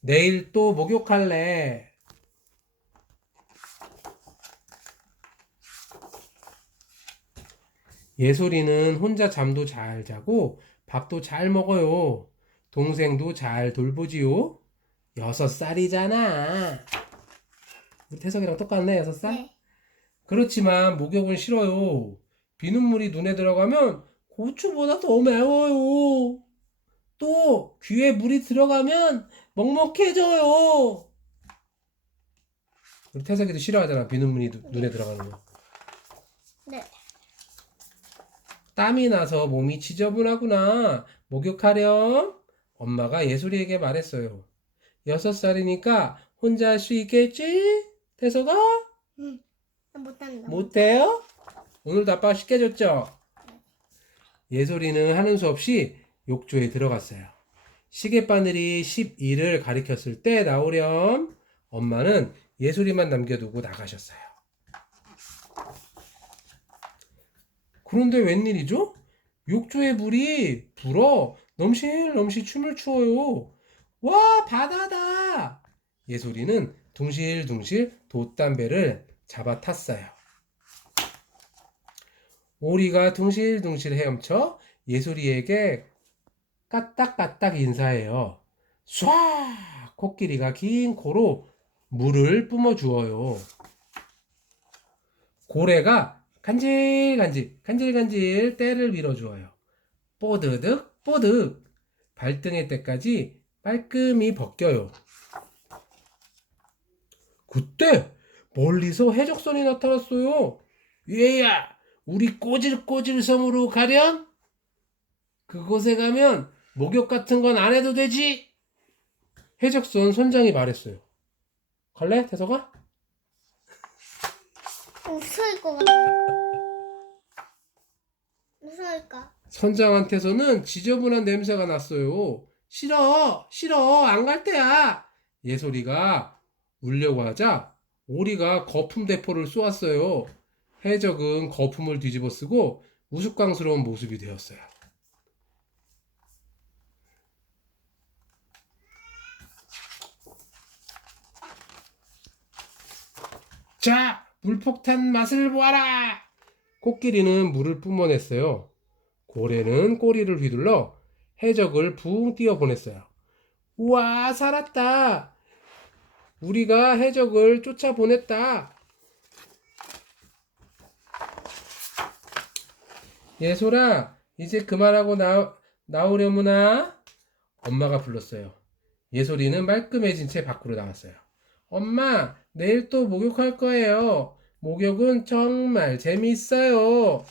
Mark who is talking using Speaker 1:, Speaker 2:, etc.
Speaker 1: 내일 또 목욕할래. 예솔이는 혼자 잠도 잘 자고 밥도 잘 먹어요. 동생도 잘 돌보지요. 여섯 살이잖아. 우리 태석이랑 똑같네, 여섯 살?
Speaker 2: 네.
Speaker 1: 그렇지만 목욕은 싫어요. 비눗물이 눈에 들어가면 고추보다 더 매워요. 또 귀에 물이 들어가면 먹먹해져요. 우리 태석이도 싫어하잖아. 비눗물이 누- 눈에 들어가는 거.
Speaker 2: 네.
Speaker 1: 땀이 나서 몸이 지저분하구나. 목욕하렴. 엄마가 예솔이에게 말했어요. 여섯 살이니까 혼자 할 수 있겠지? 태석아?
Speaker 2: 응. 나 못한다.
Speaker 1: 못해요? 오늘도 아빠가 씻겨줬죠? 예솔이는 하는 수 없이 욕조에 들어갔어요. 시계바늘이 12를 가리켰을 때 나오렴. 엄마는 예솔이만 남겨두고 나가셨어요. 그런데 웬일이죠? 욕조의 물이 불어 넘실넘실 춤을 추어요. 와, 바다다! 예솔이는 둥실둥실 돛담배를 잡아 탔어요. 오리가 둥실둥실 헤엄쳐 예솔이에게 까딱까딱 인사해요. 쏴! 코끼리가 긴 코로 물을 뿜어 주어요. 고래가 간질간질, 간질간질 때를 밀어 주어요. 뽀드득, 뽀득. 발등의 때까지 깔끔히 벗겨요. 그때 멀리서 해적선이 나타났어요. 얘야, 우리 꼬질꼬질 섬으로 가렴? 그곳에 가면 목욕 같은 건 안 해도 되지? 해적선 선장이 말했어요. 갈래, 태석아?
Speaker 2: 무서울 것 같아. 무서울까?
Speaker 1: 선장한테서는 지저분한 냄새가 났어요. 싫어, 싫어, 안 갈 때야. 예솔이가 울려고 하자 오리가 거품 대포를 쏘았어요. 해적은 거품을 뒤집어 쓰고 우스꽝스러운 모습이 되었어요. 자, 물폭탄 맛을 보아라! 코끼리는 물을 뿜어냈어요. 고래는 꼬리를 휘둘러 해적을 붕 뛰어 보냈어요. 우와, 살았다! 우리가 해적을 쫓아 보냈다! 예솔아, 이제 그만하고 나, 나오려무나? 엄마가 불렀어요. 예솔이는 말끔해진 채 밖으로 나왔어요. 엄마, 내일 또 목욕할 거예요. 목욕은 정말 재미있어요.